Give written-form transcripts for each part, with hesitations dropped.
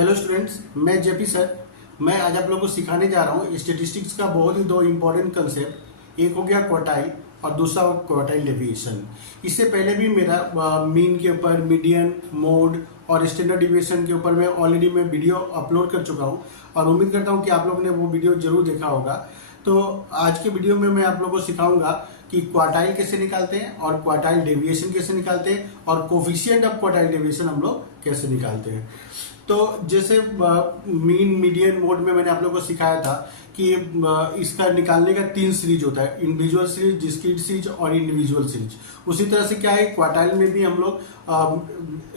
Hello students, मैं JP sir. मैं आज आप लोगों को सिखाने जा रहा हूँ स्टेटिस्टिक्स का बहुत ही दो इम्पोर्टेंट कंसेप्ट। एक हो गया क्वार्टाइल और दूसरा हो क्वार्टाइल डेविएशन। इससे पहले भी मेरा मीन के ऊपर, मीडियन, मोड और स्टैंडर्ड डिविएशन के ऊपर मैं ऑलरेडी वीडियो अपलोड कर चुका हूँ और उम्मीद करता हूँ कि आप लोगों ने वो वीडियो जरूर देखा होगा। तो आज के वीडियो में मैं आप लोगों को सिखाऊंगा कि क्वार्टाइल कैसे निकालते हैं और क्वार्टाइल डेविएशन कैसे निकालते हैं और कोफिशिएंट ऑफ क्वार्टाइल डेविएशन हम लोग कैसे निकालते हैं। तो जैसे मीन, मीडियन, मोड में मैंने आप लोगों को सिखाया था कि इसका निकालने का 3 सीरीज होता है, इंडिविजुअल सीरीज, डिस्क्रीट सीरीज और इंडिविजुअल सीरीज। उसी तरह से क्या है, क्वार्टाइल में भी हम लोग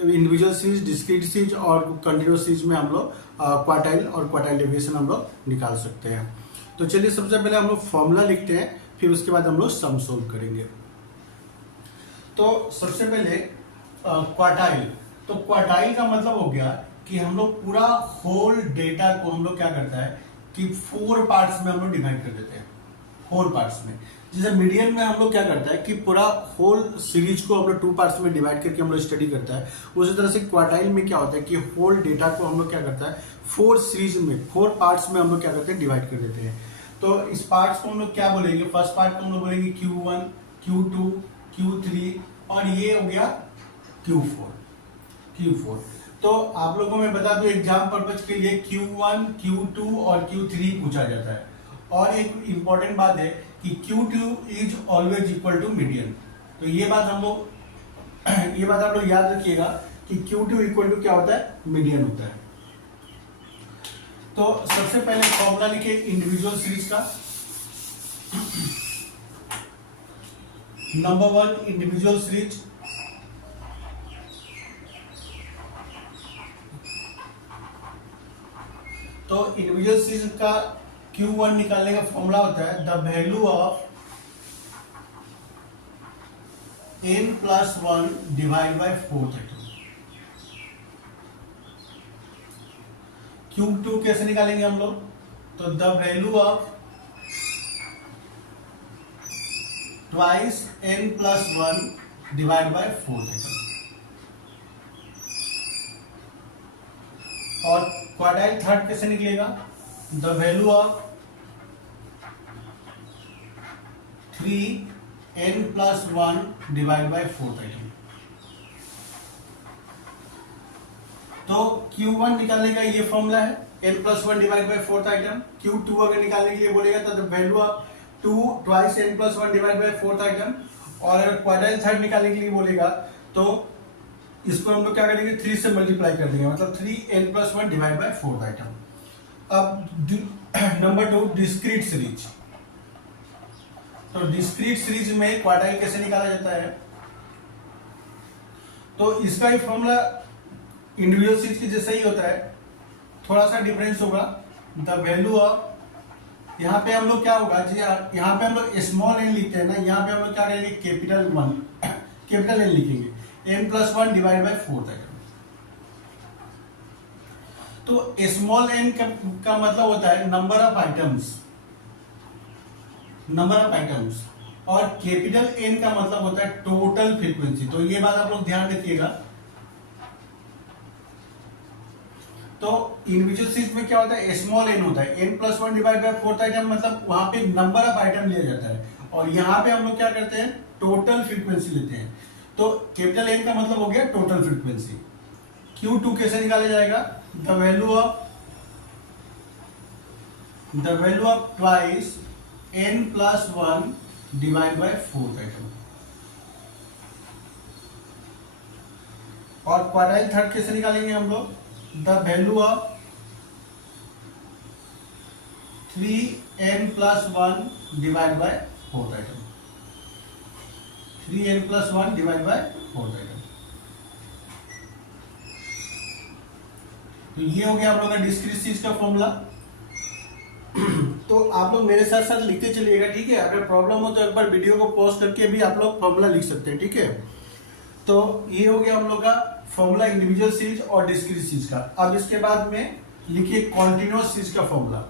इंडिविजुअल सीरीज, डिस्क्रीट सीरीज और कंटिन्यूअस सीरीज में हम लोग क्वार्टाइल और क्वार्टाइल डेविएशन हम लोग निकाल सकते हैं। तो चलिए सबसे पहले हम लोग फॉर्मूला लिखते हैं, फिर उसके बाद हम लोग सम सोल्व करेंगे। तो सबसे पहले क्वार्टाइल, तो क्वार्टाइल का मतलब हो गया कि हम लोग पूरा होल डेटा को हम लोग क्या करता है कि 4 पार्ट्स में हम लोग डिवाइड कर देते हैं, 4 पार्ट्स में। जैसे मीडियन में हम लोग क्या करता है कि पूरा होल सीरीज को हम लोग 2 पार्ट्स में डिवाइड करके हम लोग स्टडी करता है। उसी तरह से क्वार्टाइल में क्या होता है कि होल डेटा को हम लोग क्या करता है 4 सीरीज में, 4 पार्ट्स में हम लोग क्या करते हैं डिवाइड कर देते हैं। तो इस पार्ट्स को हम लोग क्या बोलेंगे, फर्स्ट पार्ट को हम लोग बोलेंगे Q1, Q2, Q3 और ये हो गया Q4। तो आप लोगों को मैं बता दूं, एग्जाम पर्पज के लिए Q1, Q2 और Q3 पूछा जाता है। और एक इंपॉर्टेंट बात है कि Q2 is always equal to median. तो ये बात आप लोग याद रखिएगा कि Q2 इक्वल टू क्या होता है, मीडियन होता है। तो सबसे पहले फॉर्मूला लिखिए इंडिविजुअल सीरीज का। नंबर 1 इंडिविजुअल सीरीज, तो इंडिविजुअल सीरीज का Q1 निकालने का फॉर्मूला होता है the value of n+1 divide by 432। Q2 कैसे निकालेंगे हम लोग, तो the value of twice n+1 divide by 432। और क्वार्टाइल थर्ड कैसे निकलेगा, the value of 3n+1 divide by 432। तो Q1 निकालने का ये फॉर्मूला है, n+1 divide by 4th। Q2 अगर निकालने के लिए बोलेगा तो the value of 2 twice n+1 divide by 4th। और अगर क्वार्टाइल थर्ड निकालने के लिए बोलेगा तो इसको हम लोग क्या करेंगे, 3 से मल्टीप्लाई कर देंगे, मतलब 3n+1 डिवाइड बाय 4th। अब नंबर 2 डिस्क्रीट सीरीज। तो डिस्क्रीट सीरीज में क्वार्टाइल कैसे निकाला जाता है, तो इसका ही फॉर्मूला इंडिविजुअल सीरीज के जैसा ही होता है, थोड़ा सा डिफरेंस होगा। द वैल्यू ऑफ, यहाँ पे हम लोग क्या होगा, यहाँ पे हम लोग स्मॉल एन लिखते हैं ना, यहाँ पे हम लोग क्या करेंगे, कैपिटल एन लिखेंगे, n+1 डिवाइड बाय 4th। तो स्मॉल एन का मतलब होता है नंबर ऑफ आइटम्स, और कैपिटल एन का मतलब होता है टोटल फ्रीक्वेंसी। तो ये बात आप लोग ध्यान रखिएगा। तो इंडिविजुअल सीरीज में क्या होता है, स्मॉल एन होता है, n+1 डिवाइड बाय 4th, मतलब वहां पे नंबर ऑफ आइटम लिया जाता है, और यहाँ पे हम लोग क्या करते हैं, टोटल फ्रीक्वेंसी लेते हैं। तो कैपिटल एन का मतलब हो गया टोटल फ्रीक्वेंसी। Q2 कैसे निकाला जाएगा, the value of twice n+1 divide by 4th। और क्वार्टाइल थर्ड कैसे निकालेंगे हम लोग, the value of 3n+1 divide by 4th। 3n+1 divide by 4th। तो ये हो गया आप लोगों का डिस्क्रीट सीरीज का फॉर्मूला। तो आप लोग मेरे साथ साथ लिखते चलिएगा, ठीक है। अगर प्रॉब्लम हो तो एक बार वीडियो को पॉज करके भी आप लोग फॉर्मूला लिख सकते हैं, ठीक है। तो ये हो गया हम लोग का फॉर्मूला इंडिविजुअल सीरीज और डिस्क्रीट सीरीज का। अब इसके बाद में लिखिए कॉन्टिन्यूअस सीरीज का फॉर्मूला।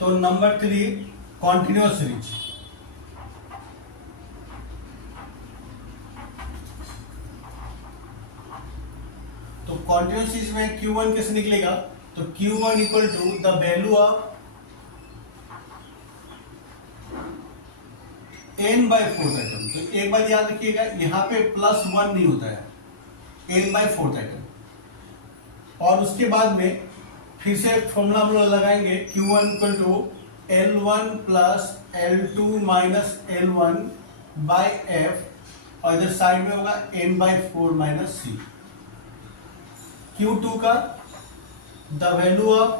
तो नंबर 3 कॉन्टिन्यूअस सीरीज। तो कॉन्टिन्यूअस सीरीज में Q1 कैसे निकलेगा? तो Q1 equal to the value of n by fourth item. तो एक बात याद रखिएगा, यहाँ पे +1 नहीं होता है, n बाय फोर्थ आइटम। और उसके बाद में फिर से फॉर्मूला हम लोग लगाएंगे Q1 equal to L1 plus L2 minus L1 by F, और इधर साइड में होगा n by 4 minus C। Q2 का the value of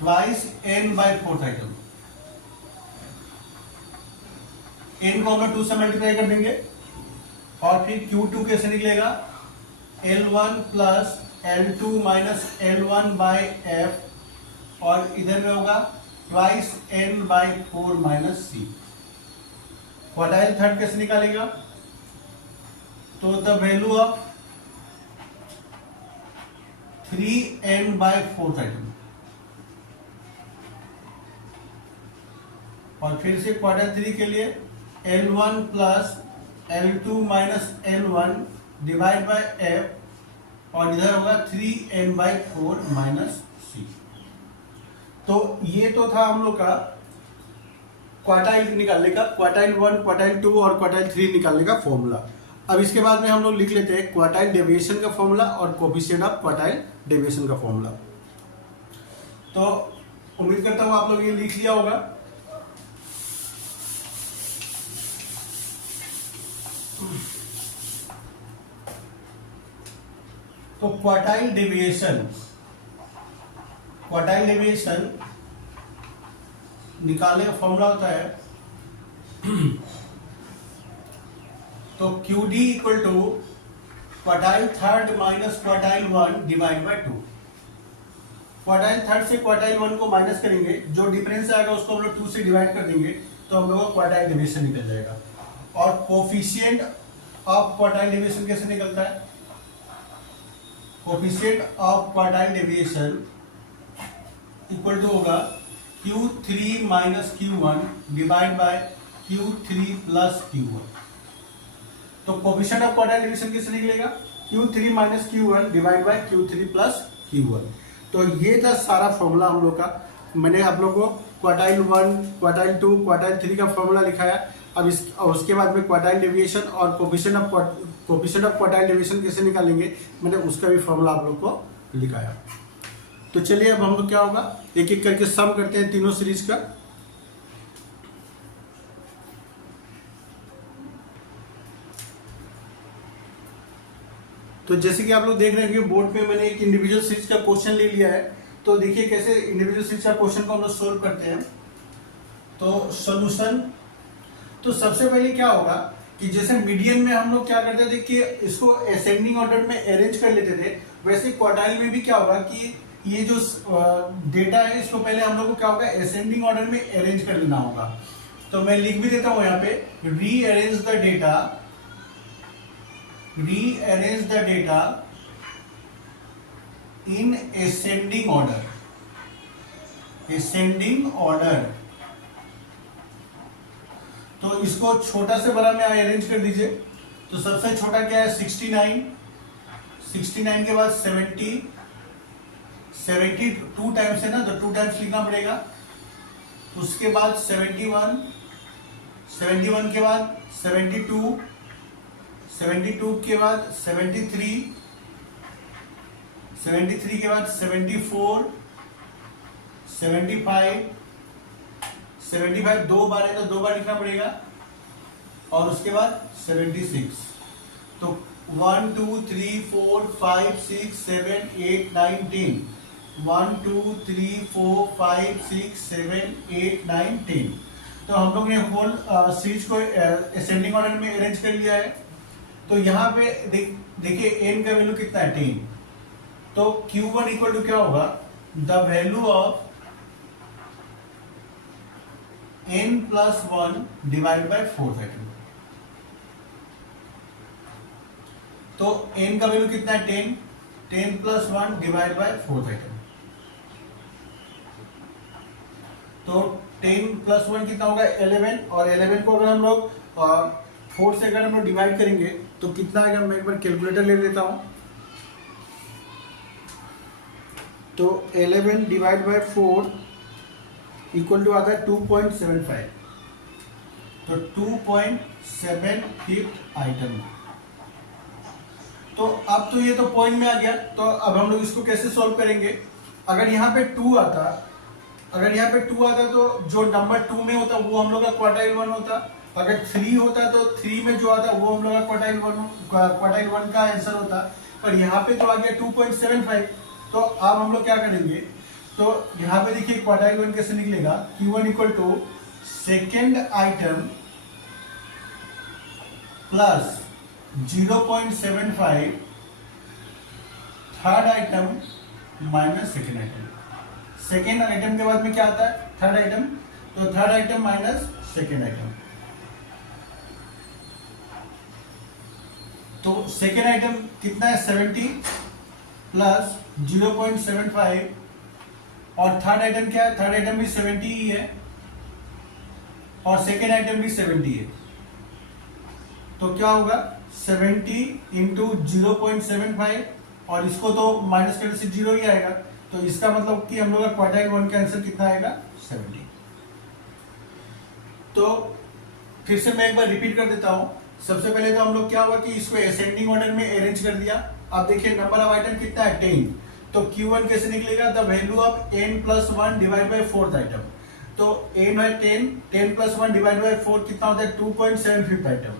twice n by fourth item. n को हम 2 से मल्टीप्लाई कर देंगे, और फिर Q2 कैसे निकलेगा? L1 plus L2 minus L1 by F, और इधर में होगा twice n by 4 minus C। Quartile third कैसे निकालेगा? तो the value of 3n by fourth item, और फिर से क्वार्टर 3 के लिए L1 plus L2 minus L1 divide by F, और इधर होगा 3n बाय 4 माइनस C। तो ये तो था हम लोग का क्वार्टाइल निकालने का, क्वार्टाइल 1, क्वार्टाइल 2 और क्वार्टाइल 3 निकालने का फॉर्मूला। अब इसके बाद में हम लोग लिख लेते हैं क्वार्टाइल डेविएशन का फॉर्मूला और कोफिशिएंट ऑफ क्वार्टाइल डेविएशन का फॉर्मूला। तो उम्मीद करता हूं आप लोग ये लिख लिया होगा। तो क्वार्टाइल डेविएशन निकालने का फॉर्मूला होता है तो QD equal to quartile third minus quartile 1 divide by 2। Quartile third से क्वार्टाइल 1 को माइनस करेंगे, जो डिफरेंस आएगा उसको हम लोग 2 से डिवाइड कर देंगे, तो हम लोग को क्वार्टाइल डेविएशन निकल जाएगा। और कोफिशिएंट ऑफ क्वार्टाइल डेविएशन कैसे निकलता है? Coefficient of quartile deviation equal to होगा Q3 minus Q1 divide bye Q3 plus Q1। तो कोफिशिएंट ऑफ क्वार्टाइल डेविएशन कैसे निकलेगा? Q3 minus Q1 divide bye Q3 plus Q1। तो ये था सारा फॉर्मूला हम लोग का। मैंने आप लोग को क्वार्टाइल 1, क्वार्टाइल 2, क्वार्टाइल 3 का फॉर्मूला लिखाया। अब उसके बाद में क्वार्टाइल डेविएशन और कोफिशिएंट ऑफ क्वार्टाइल डेविएशन कैसे निकालेंगे, मैंने उसका भी फॉर्मूला आप लोग को लिखाया। तो चलिए अब हम लोग क्या होगा, एक एक करके सम करते हैं तीनों सीरीज का। तो जैसे कि आप लोग देख रहे हैं कि बोर्ड पे मैंने एक इंडिविजुअल सीरीज का क्वेश्चन ले लिया है। तो देखिए कैसे इंडिविजुअल सीरीज का क्वेश्चन को हम लोग सोल्व करते हैं। तो सॉल्यूशन, तो सबसे पहले क्या होगा कि जैसे मीडियन में हम लोग क्या करते थे कि इसको असेंडिंग ऑर्डर में अरेंज कर लेते थे, वैसे क्वार्टाइल में भी क्या होगा कि ये जो डेटा है इसको पहले हम लोग को क्या होगा असेंडिंग ऑर्डर में अरेंज कर लेना होगा। तो मैं लिख भी देता हूं यहाँ पे, rearrange the data in ascending order. तो इसको छोटा से बड़ा में अरेंज कर दीजिए। तो सबसे छोटा क्या है 69 के बाद 72 टाइम्स है ना, तो 2 टाइम्स लिखना पड़ेगा। उसके बाद 71 के बाद 72 के बाद 73 के बाद 74, 75 दो बार है तो 2 बार लिखना पड़ेगा, और उसके बाद 76। तो 1 2 3 4 5 6 7 8 9 10, 1 2 3 4 5 6 7 8 9 10। तो हम लोग ने होल सीरीज को असेंडिंग ऑर्डर में अरेंज कर लिया है। तो यहाँ पे देखिए n का वैल्यू कितना है 10। तो Q1 इक्वल टू क्या होगा, the value of n plus 1 divide bye 4 item. तो n का वैल्यू कितना है 10 प्लस 1 डिवाइड बाय 4 आइटम। तो 10 प्लस 1 कितना होगा 11, और 11 को अगर हम लोग 4 से अगर हम लोग डिवाइड करेंगे तो कितना आएगा, मैं एक बार कैलकुलेटर ले लेता हूँ। तो 11 डिवाइड बाय 4 इक्वल टू आता है 2.75, तो 2.75 आइटम। तो अब तो ये तो पॉइंट में आ गया, तो अब हम लोग इसको कैसे सॉल्व करेंगे। अगर यहाँ पे 2 आता, तो जो नंबर 2 में होता वो हम लोग का क्वार्टाइल 1 होता। अगर 3 होता तो 3 में जो आता वो हम लोग का क्वार्टाइल 1 का आंसर होता। पर यहाँ पे तो आ गया 2.75। तो अब हम लोग क्या करेंगे, तो यहाँ पे देखिए क्वार्टाइल 1 कैसे निकलेगा, Q1 equal to second item plus 0.75 third item minus second item. Second item के बाद में क्या आता है, थर्ड आइटम, तो third item minus second item. तो सेकेंड आइटम कितना है 70 प्लस 0.75, और थर्ड आइटम क्या है, थर्ड आइटम भी 70 ही है, और सेकेंड आइटम भी 70 है। तो क्या होगा 70 इंटू 0.75, और इसको तो माइनस करने से 0 ही आएगा। तो इसका मतलब कि हम लोग का क्वार्टाइल 1 का आंसर कितना आएगा 70। तो फिर से मैं एक बार रिपीट कर देता हूं। सबसे पहले तो हम लोग क्या हुआ कि इसको असेंडिंग ऑर्डर में अरेंज कर दिया। अब देखिए नंबर ऑफ आइटम कितना है 10, तो Q1 कैसे निकलेगा, the value of n plus 1 divide by fourth item. तो n है 10 प्लस 1 डिवाइड बाय 4 कितना होता है 2.75 आइटम।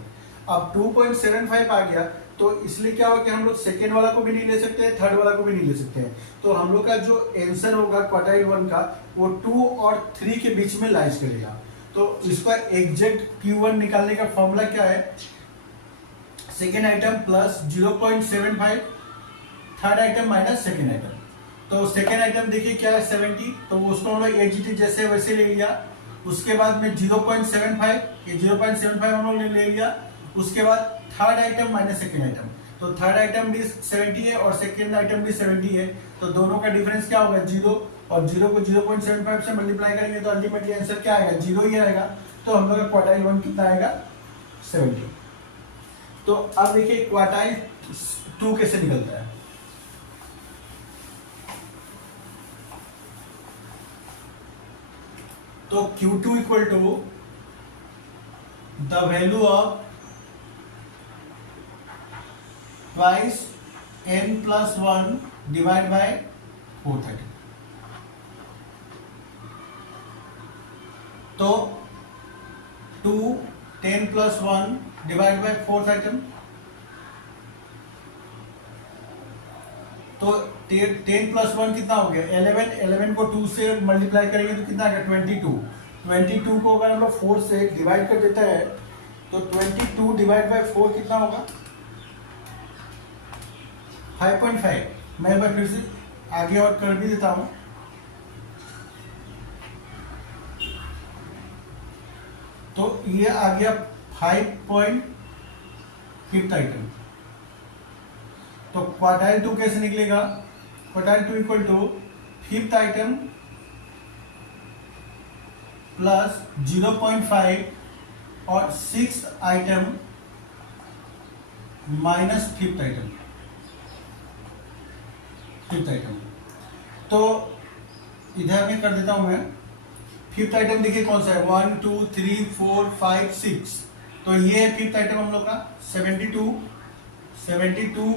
अब 2.75 आ गया, तो इसलिए क्या होगा कि हम लोग सेकेंड वाला को भी नहीं ले सकते, थर्ड वाला को भी नहीं ले सकते हैं। तो हम लोग का जो आंसर होगा क्वार्टाइल 1 का वो 2 और 3 के बीच में लाइज करेगा। तो इसका एग्जैक्ट Q1 निकालने का फॉर्मूला क्या है, second item plus 0.75 third item minus second item. तो सेकेंड आइटम देखिए क्या है 70, तो उसको हम लोग एजीटी जैसे वैसे ले लिया। उसके बाद में 0.75, ये 0.75 हम लोग ले लिया। उसके बाद third item minus second item, तो थर्ड आइटम भी 70 है और सेकेंड आइटम भी 70 है। तो दोनों का डिफरेंस क्या होगा 0, और 0 को 0.75 से मल्टीप्लाई करेंगे तो अल्टीमेटली आंसर क्या आएगा 0 ही आएगा। तो हम लोग का क्वार्टाइल 1 कितना आएगा 70। तो अब देखिए क्वार्टाइल 2 कैसे निकलता है। तो Q2 equal to the value of twice n plus 1 divide by 430। तो 2 10 plus 1 divide by fourth item. तो 10 प्लस 1 कितना हो गया 11, 11 को 2 से मल्टीप्लाई करेंगे तो कितना आएगा 22। 22 को अगर हम लोग 4 से डिवाइड कर देता है तो 22 डिवाइड बाय 4 कितना होगा 5.5। मैं एक बार फिर से आगे और कर भी देता हूं। तो ये आ गया 5.5 आइटम। तो क्वार्टाइल 2 कैसे निकलेगा, quartile 2 equal to fifth item plus 0.5 और six item minus fifth item. तो इधर में कर देता हूं मैं। फिफ्थ आइटम देखिए कौन सा है 1 2 3 4 5 6। तो ये है फिफ्थ आइटम हम लोग का 72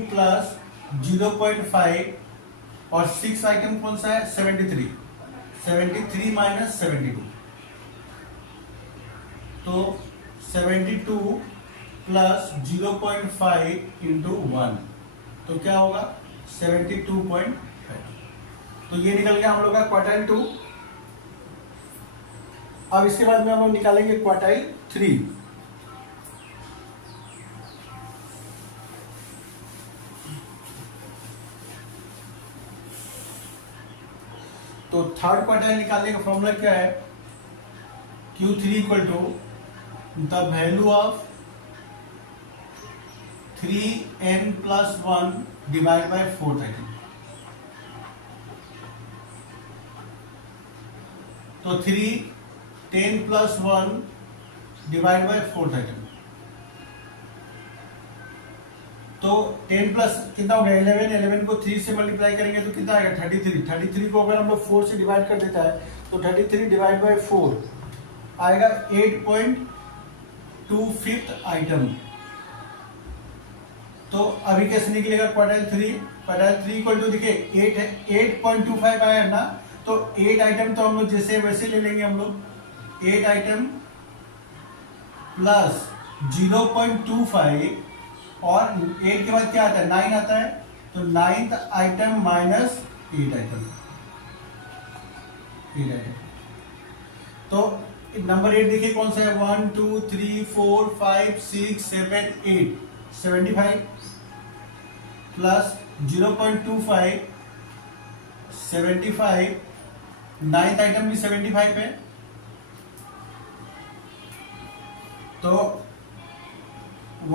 प्लस 0.5 और सिक्स आइटम कौन सा है 73 माइनस 72। तो 72 प्लस 0.5 इंटू 1 तो क्या होगा 72.5। तो ये निकल गया हम लोग का क्वार्टाइल 2। अब इसके बाद में हम लोग निकालेंगे क्वार्टाइल 3। तो थर्ड क्वार्टाइल निकालने का फॉर्मूला क्या है Q3 equal to the value of 3n plus 1 divide by fourth item. तो 3 10 plus 1 divide by 4th item. तो 10 प्लस कितना हो गया 11, 11 को 3 से मल्टीप्लाई करेंगे तो कितना आएगा 33। 33 को अगर हम लोग 4 से डिवाइड कर देता है तो 33 डिवाइड बाय 4 आएगा 8.25 आइटम। तो अभी कैसे निकलेगा क्वार्टाइल 3 इक्वल टू देखिए 8 है, 8.25 आया ना, तो 8 आइटम तो हम लोग जैसे वैसे ले लेंगे हम लोग। 8 आइटम प्लस 0.25 और 8 के बाद क्या आता है 9 आता है, तो 9th आइटम माइनस 8 आइटम। तो नंबर 8 देखिए कौन सा है 1 2 3 4 5 6 7 8 75 प्लस 0.25 75, 9th आइटम भी 75 है, तो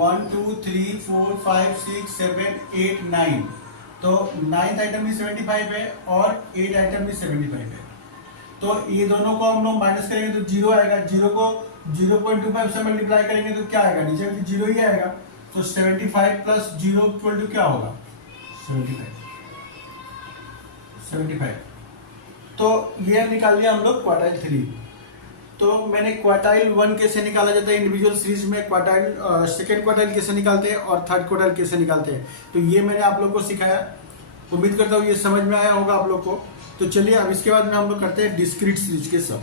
1 2 3 4 5 6 7 8 9, तो 9th आइटम भी 75 है और 8 आइटम भी 75 है। तो ये दोनों को हम लोग माइनस करेंगे तो 0 आएगा, 0 को 0.25 से मल्टीप्लाई करेंगे तो क्या आएगा, नीचे भी 0 ही आएगा। तो 75 प्लस 0 इक्वल टू क्या होगा 75। तो ये निकाल लिया हम लोग क्वार्टाइल 3। तो मैंने क्वार्टाइल 1 कैसे निकाला जाता है इंडिविजुअल सीरीज में, क्वार्टाइल सेकेंड क्वार्टाइल कैसे निकालते हैं और थर्ड क्वार्टाइल कैसे निकालते हैं, तो ये मैंने आप लोग को सिखाया। उम्मीद करता हूँ ये समझ में आया होगा आप लोग को। तो चलिए अब इसके बाद में हम लोग करते हैं डिस्क्रीट सीरीज के सम।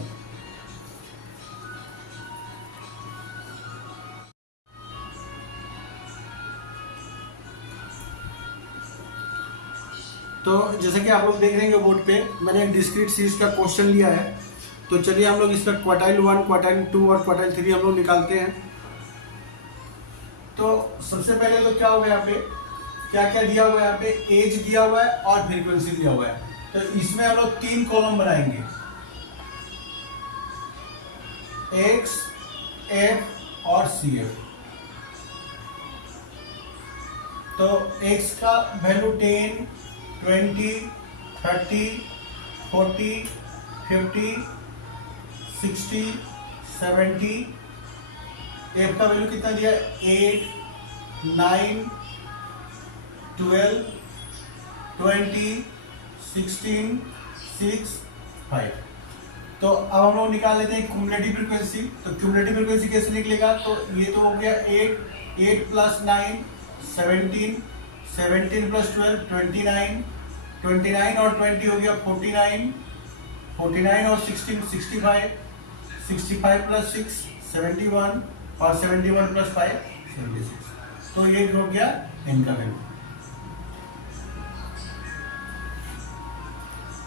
तो जैसे कि आप लोग देख रहे हैं बोर्ड पे मैंने एक डिस्क्रीट सीरीज का क्वेश्चन लिया है। तो चलिए हम लोग इसका क्वार्टाइल 1, क्वार्टाइल 2 और क्वार्टाइल 3 हम लोग निकालते हैं। तो सबसे पहले तो क्या होगा यहाँ पे, क्या क्या दिया हुआ है यहाँ पे, एज दिया हुआ है और फ्रीक्वेंसी दिया हुआ है। तो इसमें हम लोग 3 कॉलम बनाएंगे, एक्स, एफ और सी एफ। तो एक्स का वैल्यू 10 20 30 40 50 60 70। एफ का वैल्यू कितना दिया 8 9 12 20 16 6 5। तो अब हम लोग निकाल लेते हैं क्यूमुलेटिव फ्रीक्वेंसी। तो क्यूमुलेटिव फ्रीक्वेंसी कैसे निकलेगा, तो ये तो हो गया 8 प्लस 9 17 17 प्लस 12 29 29 और 20 हो गया 49 49 और 16 65 65 प्लस 6 71 और 71 प्लस 5 76। तो ये हो गया एन का वैल्यू।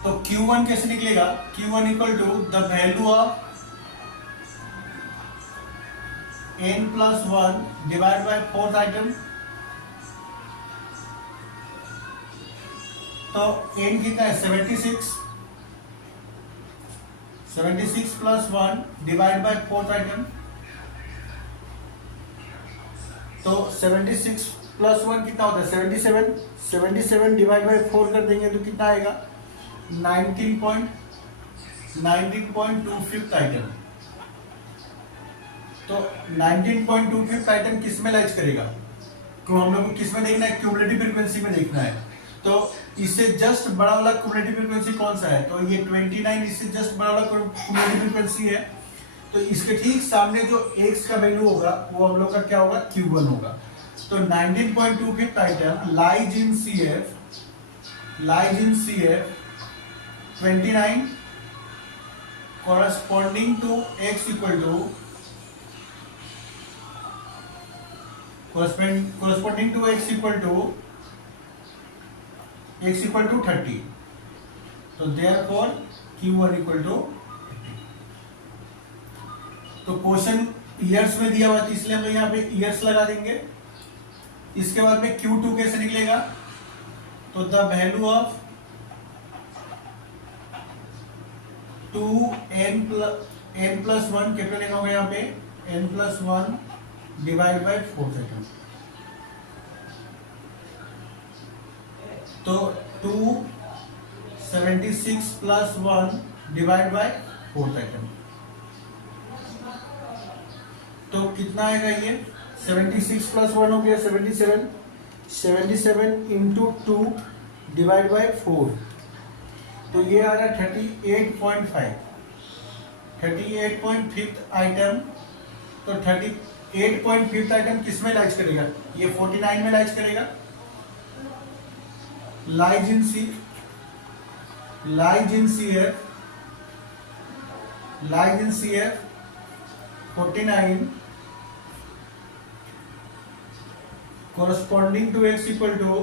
तो Q1 कैसे निकलेगा, Q1 equal to the value of n plus 1 divide by 4th item. तो n कितना है 76 plus 1 divide by 4th item. तो 76 प्लस 1 कितना होता है 77 डिवाइड बाय 4 कर देंगे तो कितना आएगा 19.25 आइटम। तो 19.25 आइटम किस में लाइज करेगा, तो हम लोग को किस में देखना है, क्यूमुलेटिव फ्रीक्वेंसी में देखना है। तो इससे जस्ट बड़ा वाला क्यूमुलेटिव फ्रीक्वेंसी कौन सा है, तो ये 29 इससे जस्ट बड़ा वाला क्यूमुलेटिव फ्रीक्वेंसी है। तो इसके ठीक सामने जो x का वैल्यू होगा वो हम लोग का क्या होगा Q1 होगा। तो 19.25 item lies in CF 29 corresponding to x equal to 30। तो therefore Q1 equal to 30। तो क्वेश्चन ईयर्स में दिया हुआ है इसलिए हम यहाँ पे ईयर्स लगा देंगे। इसके बाद में Q2 कैसे निकलेगा, तो the value of 2n plus 1 capital N होगा यहाँ पे n plus 1 divide by 4th item. तो 276 plus 1 divide by fourth item. तो कितना आएगा ये 76 प्लस 1 हो गया 77, 77 इंटू 2 डिवाइड बाई 4, तो ये आ रहा है 38.5, 38.5 आइटम। तो 38.5 आइटम किस में लाइज करेगा? ये 49 में लाइज करेगा। Lies in C, lies in C F, lies in C F 49 corresponding to x equal to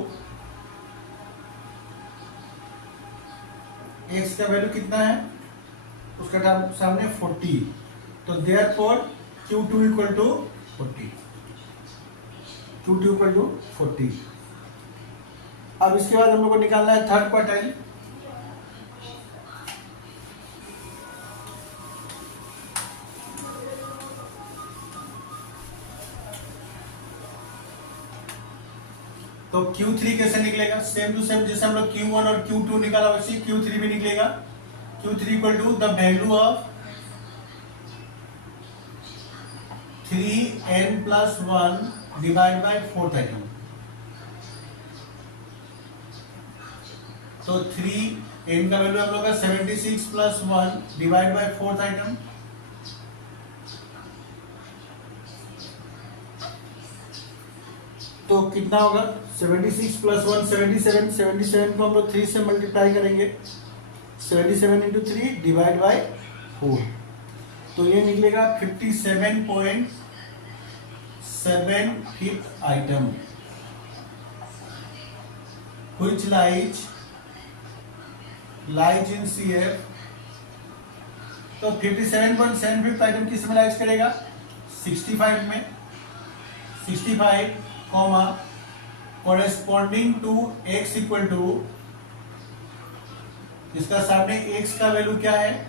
x का वैल्यू कितना है उसका सामने 40, तो therefore Q2 equal to 40, Q2 equal to 40। अब इसके बाद हम लोग को निकालना है थर्ड क्वार्टाइल। तो Q3 कैसे निकलेगा? सेम टू सेम जैसे हम लोग Q1 और Q2 निकाला वैसे Q3 भी निकलेगा। Q3 equal to the value of 3n plus 1 divide by fourth item. तो 3n का वैल्यू हम लोग का 76 plus 1 divide by fourth item. तो कितना होगा 76 प्लस 1 77, 77 को हम लोग 3 से मल्टीप्लाई करेंगे, 77 इंटू 3 डिवाइड बाई 4, तो ये निकलेगा 57.75 item which lies in CF। तो 57.75 आइटम किस में लाइज करेगा? 65 में, 65 comma corresponding to x equal to, इसका सामने x का वैल्यू क्या है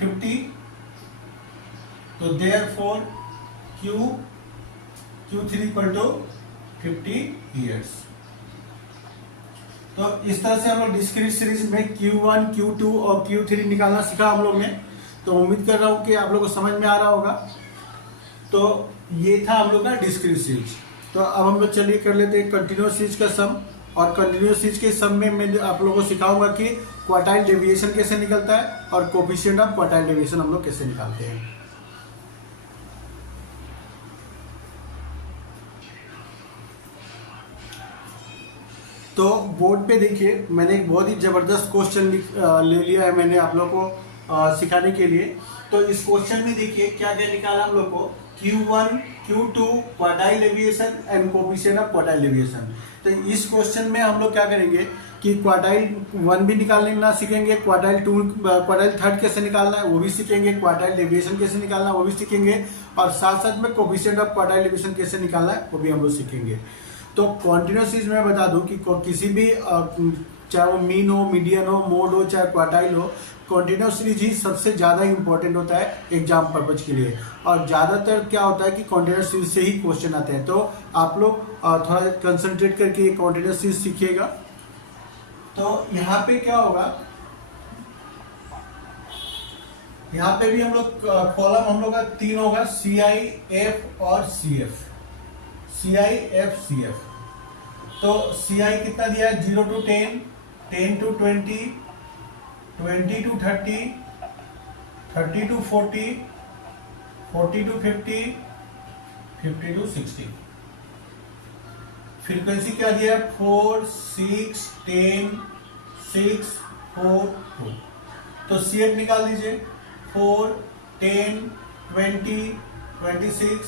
50, तो therefore Q3 equal to 50 years. तो इस तरह से हम लोग डिस्क्रीट सीरीज में Q1, Q2 और Q3 निकालना सीखा हम लोग ने। तो उम्मीद कर रहा हूं कि आप लोगों को समझ में आ रहा होगा। तो ये था हम लोग का डिस्क्रीट सीरीज। तो अब हम लोग चलिए कर लेते हैं कंटिन्यूअस सीरीज का सम। और कंटिन्यूअस सीरीज के सम में मैं आप लोगों को सिखाऊंगा कि क्वार्टाइल डेविएशन कैसे निकलता है और कोफिशिएंट ऑफ क्वार्टाइल डेविएशन हम लोग कैसे निकालते हैं। तो बोर्ड पे देखिए मैंने एक बहुत ही जबरदस्त क्वेश्चन ले लिया है मैंने आप लोगों को सिखाने के लिए। तो इस क्वेश्चन में देखिए क्या क्या निकाला हम लोग को, Q1, Q2 quartile deviation and coefficient of quartile deviation. तो इस क्वेश्चन में हम लोग क्या करेंगे कि क्वार्टाइल 1 भी निकालना सीखेंगे, क्वार्टाइल 2, क्वार्टाइल 3 कैसे निकालना है वो भी सीखेंगे, क्वार्टाइल डेविएशन कैसे निकालना है वो भी सीखेंगे, और साथ साथ में कोफिशिएंट ऑफ क्वार्टाइल डेविएशन कैसे निकालना है वो भी हम लोग सीखेंगे। तो कॉन्टिन्यूस सीरीज में बता दूं कि किसी भी चाहे वो मीन हो, मीडियन हो, मोड हो, चाहे क्वार्टाइल हो, कॉन्टिन्यूस सीरीज ही सबसे ज़्यादा इंपॉर्टेंट होता है एग्जाम पर्पज के लिए। और ज़्यादातर क्या होता है कि कॉन्टिन्यूस सीरीज से ही क्वेश्चन आते हैं। तो आप लोग थोड़ा कंसंट्रेट करके कॉन्टिन्यूस सीरीज सीखिएगा। तो यहाँ पे क्या होगा, यहाँ पे भी हम लोग कॉलम हम लोग का 3 होगा, CI, F और CF, CI, F, CF। तो CI कितना दिया है 0 to 10, 10 to 20, 20 to 30, 30 to 40, 40 to 50, 50 to 60। Frequency क्या दिया है 4, 6, 10, 6, 4, 2। तो CF निकाल दीजिए 4, 10, 20, 26,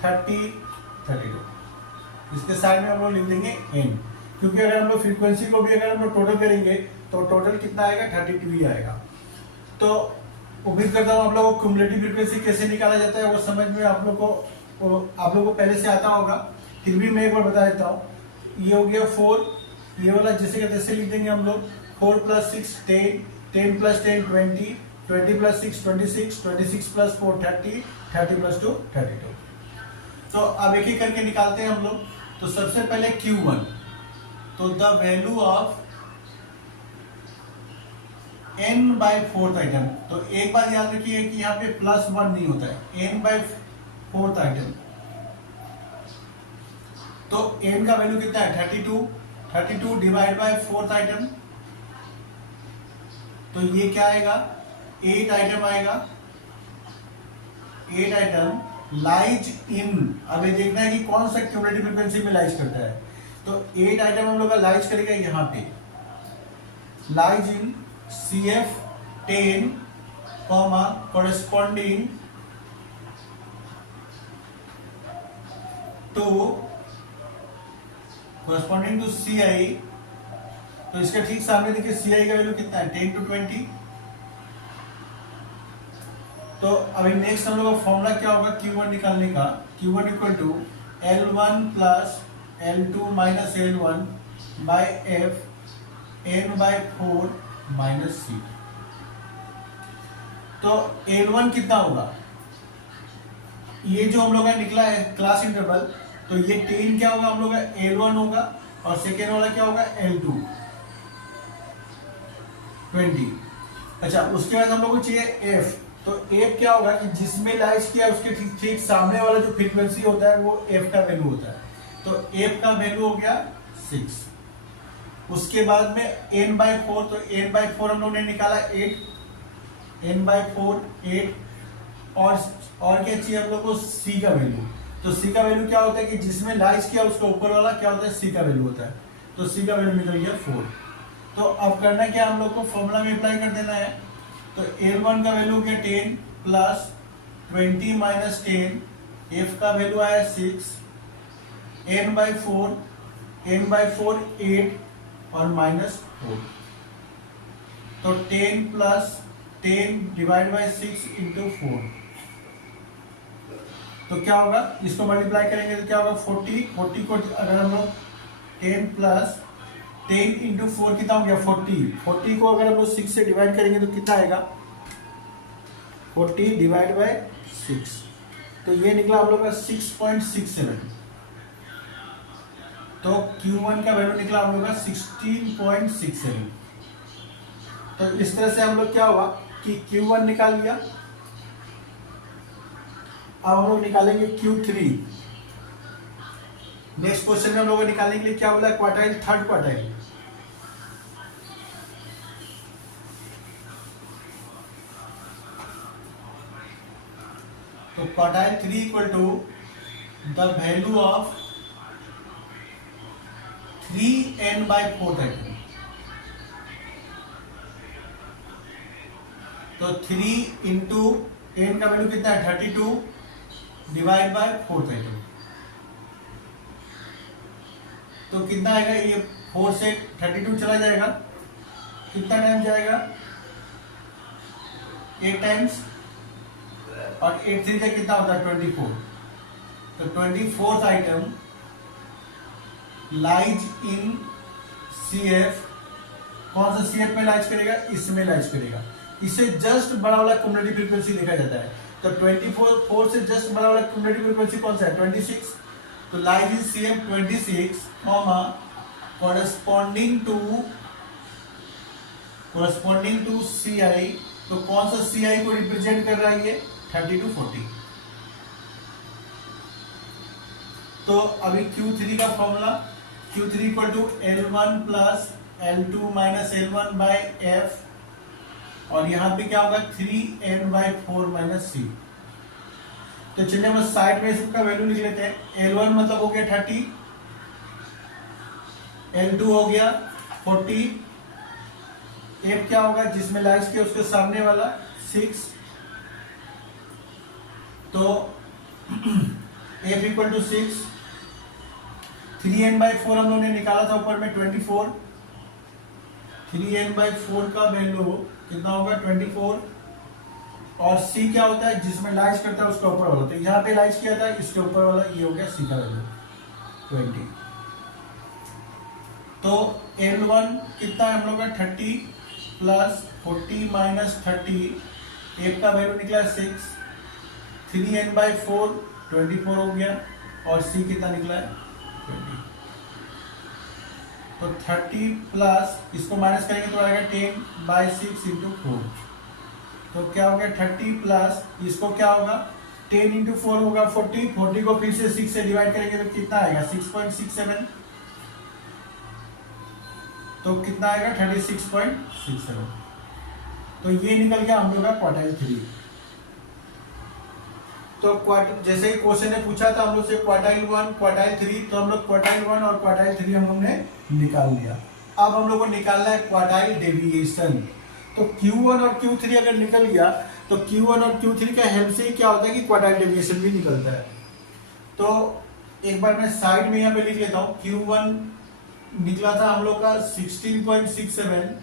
30, 32। इसके साइड में हम लोग लिख देंगे n, क्योंकि अगर हम लोग फ्रीक्वेंसी को भी अगर हम लोग टोटल करेंगे तो टोटल कितना आएगा 32 ही आएगा। तो उम्मीद करता हूँ आप लोगों को क्युमुलेटिव फ्रीक्वेंसी कैसे निकाला जाता है वो समझ में आप लोग को पहले से आता होगा, फिर भी मैं एक बार बता देता हूँ। ये हो गया 4, ये वाला जैसे का तैसे लिख देंगे हम लोग 4 + 6 10, 10 + 10 20, 20 + 6 26, 26 + 4 30, 30 + 2 32। तो अब एक एक करके निकालते हैं हम लोग। तो सबसे पहले Q1, तो the value of n by fourth item. तो एक बात याद रखिए कि यहाँ पे +1 नहीं होता है, n बाय फोर्थ आइटम। तो n का वैल्यू कितना है 32 डिवाइड बाय फोर्थ आइटम, तो ये क्या आएगा 8 आइटम आएगा। 8 आइटम लाइज इन, अब ये देखना है कि कौन सा क्यूमुलेटिव फ्रीक्वेंसी में लाइज करता है। तो 8 आइटम हम लोग का लाइज करेगा यहाँ पे, lies in CF10 comma corresponding to CI। तो इसका ठीक सामने देखिए CI का वैल्यू कितना है 10 to 20। तो अभी नेक्स्ट हम लोग का फॉर्मूला क्या होगा Q1 निकालने का, Q1 equal to L1 plus L2 minus L1 by F n by 4 minus C। तो L1 कितना होगा, ये जो हम लोग का निकला है क्लास इंटरवल, तो ये 10 क्या होगा हम लोग का L1 होगा, और सेकेंड वाला क्या होगा L2 20। अच्छा, उसके बाद हम लोग को चाहिए F। तो F क्या होगा कि जिसमें लाइज किया उसके ठीक सामने वाला जो फ्रीक्वेंसी होता है वो F का वैल्यू होता है। तो F का वैल्यू हो गया 6। उसके बाद में n बाय 4, तो n बाय 4 हम लोग ने निकाला 8, n बाय 4 8, और क्या चाहिए हम लोग को C का वैल्यू। तो C का वैल्यू क्या होता है कि जिसमें लाइज किया उसका ऊपर वाला क्या होता है C का वैल्यू होता है। तो C का वैल्यू निकल गया 4। तो अब करना क्या हम लोग को फॉर्मूला में अप्लाई कर देना है। तो L1 का वैल्यू क्या 10 प्लस 20 माइनस 10, F का वैल्यू आया 6, n बाय 4 8 और माइनस 4। तो 10 प्लस 10 डिवाइड बाय 6 इंटू 4। तो क्या होगा, इसको मल्टीप्लाई करेंगे तो क्या होगा 40 को अगर हम लोग 10 प्लस 10 इंटू 4 कितना हो गया 40 को अगर हम लोग 6 से डिवाइड करेंगे तो कितना आएगा 40 डिवाइड बाय 6। तो ये निकला हम लोग का 6.67। तो Q1 का वैल्यू निकला हम लोग का 16.67। तो इस तरह से हम लोग क्या हुआ कि Q1 निकाल लिया। अब हम लोग निकालेंगे Q3। नेक्स्ट क्वेश्चन में हम लोग निकालने के लिए क्या बोला क्वार्टाइल, थर्ड क्वार्टाइल। तो quartile 3 equal to the value of 3n by 4 item. तो 3 इंटू n का वैल्यू कितना है 32 डिवाइड बाय 4 आइटम। तो कितना आएगा, ये 4 से 32 चला जाएगा, कितना टाइम जाएगा 8 टाइम्स, और 8 3 से कितना होता है 24। तो 24th item lies in CF। कौन सा CF में लाइज करेगा, इसमें लाइज करेगा। इससे जस्ट बड़ा वाला क्यूमुलेटिव फ्रीक्वेंसी देखा जाता है। तो 24 से जस्ट बड़ा वाला क्यूमुलेटिव फ्रीक्वेंसी कौन सा है 26। तो lies in CF 26 comma corresponding to CI। तो कौन सा CI को रिप्रेजेंट कर रहा है ये 30 to 40। तो अभी Q3 का formula Q3 equal to L1 plus L2 minus L1 by F, और यहाँ पे क्या होगा 3n बाय 4 माइनस C। तो चलिए हम साइड में इसका वैल्यू लिख लेते हैं। L1 मतलब हो गया 30, L2 हो गया 40, F क्या होगा जिसमें लाइज किया उसके सामने वाला 6। तो F equal to 6, 3n by 4 हम लोगों ने निकाला था ऊपर में 24। 3n बाई 4 का वैल्यू कितना होगा 24, और C क्या होता है जिसमें लाइज करता है उसका ऊपर वाला। तो यहाँ पे लाइज किया था, इसके ऊपर वाला ये हो गया C का वैल्यू 20। तो L1 कितना है हम लोग का 30 प्लस 40 माइनस 30, F का वैल्यू निकला 6, 3n बाई 4 24 हो गया, और C कितना निकला है 20। तो 30 प्लस इसको माइनस करेंगे तो आएगा 10/6 इंटू 4। तो क्या हो गया 30 प्लस इसको क्या होगा 10 इंटू 4 होगा 40। 40 को फिर से 6 से डिवाइड करेंगे तो कितना आएगा 6.67। तो कितना आएगा 36.67। तो ये निकल गया हम लोग का क्वार्टाइल 3। तो जैसे ही क्वेश्चन ने पूछा था हम लोग से क्वार्टाइल 1 क्वार्टाइल 3, तो हम लोग क्वार्टाइल 1 और क्वार्टाइल 3 हम लोग ने निकाल लिया। अब हम लोग को निकालना है क्वार्टाइल डेविएशन। तो Q1 और Q3 अगर निकल गया तो Q1 और Q3 का हेल्प से ही क्या होता है कि क्वार्टाइल डेविएशन भी निकलता है। तो एक बार मैं साइड में यहाँ पे लिख लेता हूँ। Q1 निकला था हम लोग का 16.67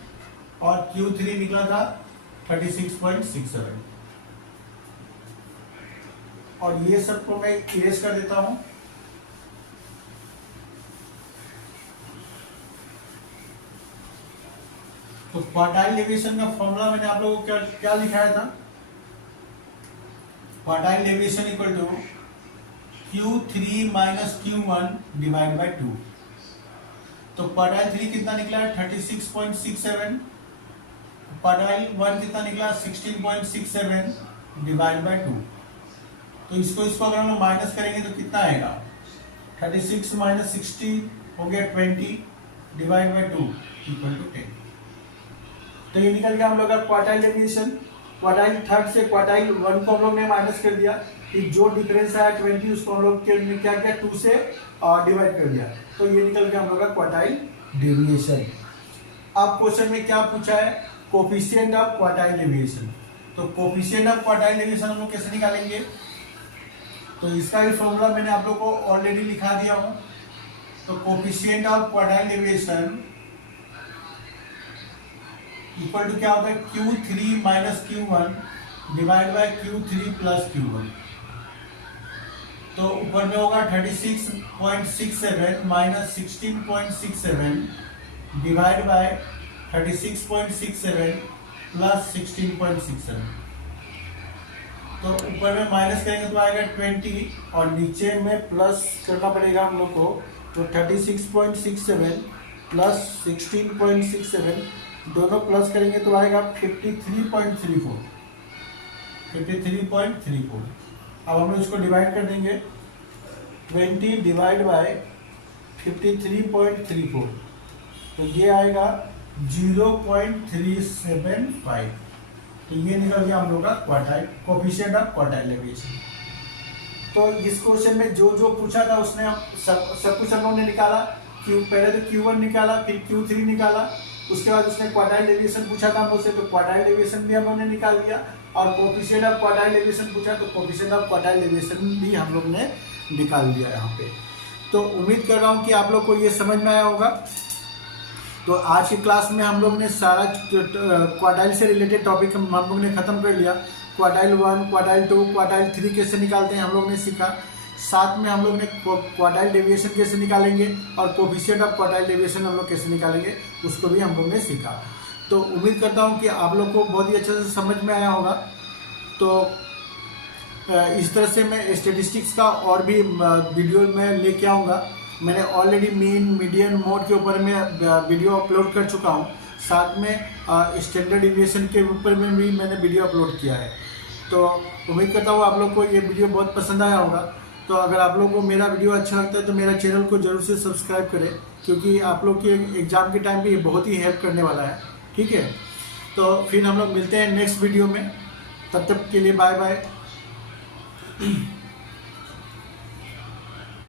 और Q3 निकला था 36.67। और ये सबको मैं इरेज कर देता हूं। तो क्वार्टाइल डेविएशन का फॉर्मूला मैंने आप लोगों को क्या लिखाया था। Quartile deviation equal to Q3 minus Q1 divide by 2। तो क्वार्टाइल 3 कितना निकला है 36.67, क्वार्टाइल 1 कितना निकला 16.67 डिवाइड बाय 2। तो इसको अगर हम लोग माइनस करेंगे तो कितना आएगा 36 माइनस 60 हो गया 20 डिवाइड बाय 2 इक्वल टू 10। तो ये निकल गया हम लोग का क्वार्टाइल डेविएशन। क्वार्टाइल थर्ड से क्वार्टाइल 1 को हम लोग ने माइनस कर दिया, कि जो डिफरेंस आया 20 उसको हम लोग क्या किया 2 से डिवाइड कर दिया। तो ये निकल गया हम लोग का क्वार्टाइल डेविएशन। अब क्वेश्चन में क्या पूछा है कोफिशिएंट ऑफ क्वार्टाइल डेविएशन। तो कोफिशिएंट ऑफ क्वार्टाइल डेविएशन हम लोग कैसे निकालेंगे। तो इसका भी फॉर्मूला मैंने आप लोग को ऑलरेडी लिखा दिया हूं। तो coefficient of quartile deviation equal to क्या होता है Q3 minus Q1 divide bye Q3 plus Q1। तो ऊपर में होगा 36.67 माइनस 16.67 डिवाइड बाय 36.67 प्लस 16.67। तो ऊपर में माइनस करेंगे तो आएगा 20 और नीचे में प्लस करना पड़ेगा हम लोग को। तो 36.67 प्लस 16.67 दोनों प्लस करेंगे तो आएगा 53.34। अब हम लोग इसको डिवाइड कर देंगे 20 डिवाइड बाय 53.34। तो ये आएगा 0.375। तो ये निकल गया हम लोग का quartile coefficient of quartile deviation. तो इस क्वेश्चन में जो पूछा था उसने सब कुछ हम लोग ने निकाला। पहले तो Q1 निकाला, फिर Q3 निकाला, उसके बाद उसने क्वार्टाइल डेविएशन पूछा था हम लोग से, तो क्वार्टाइल डेविएशन भी हम लोग ने निकाल दिया। और कोफिशिएंट ऑफ क्वार्टाइल डेविएशन पूछा तो कोफिशिएंट ऑफ क्वार्टाइल डेविएशन भी हम लोग ने निकाल दिया यहाँ पे। तो उम्मीद कर रहा हूँ कि आप लोग को ये समझ में आया होगा। तो आज की क्लास में हम लोग ने सारा क्वार्टाइल से रिलेटेड टॉपिक हम लोग ने खत्म कर लिया। क्वार्टाइल 1, क्वार्टाइल 2, क्वार्टाइल 3 कैसे निकालते हैं हम लोग ने सीखा। साथ में हम लोग ने क्वार्टाइल डेविएशन कैसे निकालेंगे और कोफिशिएंट ऑफ क्वार्टाइल डेविएशन हम लोग कैसे निकालेंगे उसको भी हम लोग ने सीखा। तो उम्मीद करता हूँ कि आप लोग को बहुत ही अच्छे से समझ में आया होगा। तो इस तरह से मैं स्टैटिस्टिक्स का और भी वीडियो में लेके आऊँगा। मैंने ऑलरेडी मीन मीडियन मोड के ऊपर मैं वीडियो अपलोड कर चुका हूँ। साथ में स्टैंडर्ड डेविएशन के ऊपर में भी मैंने वीडियो अपलोड किया है। तो उम्मीद करता हूँ आप लोग को ये वीडियो बहुत पसंद आया होगा। तो अगर आप लोग को मेरा वीडियो अच्छा लगता है तो मेरा चैनल को जरूर से सब्सक्राइब करें, क्योंकि आप लोग के एग्ज़ाम के टाइम पे ये बहुत ही हेल्प करने वाला है। ठीक है, तो फिर हम लोग मिलते हैं नेक्स्ट वीडियो में। तब तक के लिए बाय बाय।